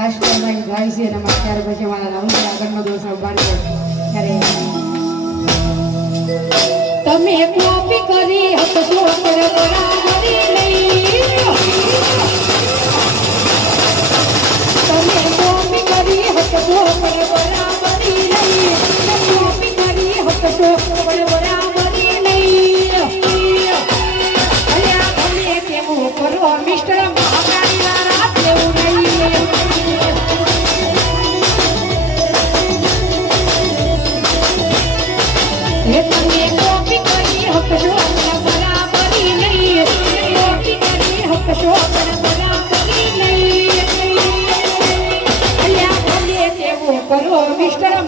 last time ગાય છે અને અત્યારે પછી મારા રાહુલ આગળનો દોષ ઉભાડ્યો ત્યારે તમે કોપી કરી હતો તો બરાબરી નહીં તમે કોપી કરી હતો તો બરાબરી નહીં કોપી કરી હતો તો બરાબરી નહીં અલ્યા તમે કેવું કરો મિસ્ટર મહાકાળીના રાત લેવું નહીં હે તમે કોપી કરી હતો તો બરાબરી નહીં કોપી કરી હતો તો બરાબરી નહીં અલ્યા તમે કેવું કરો મિસ્ટર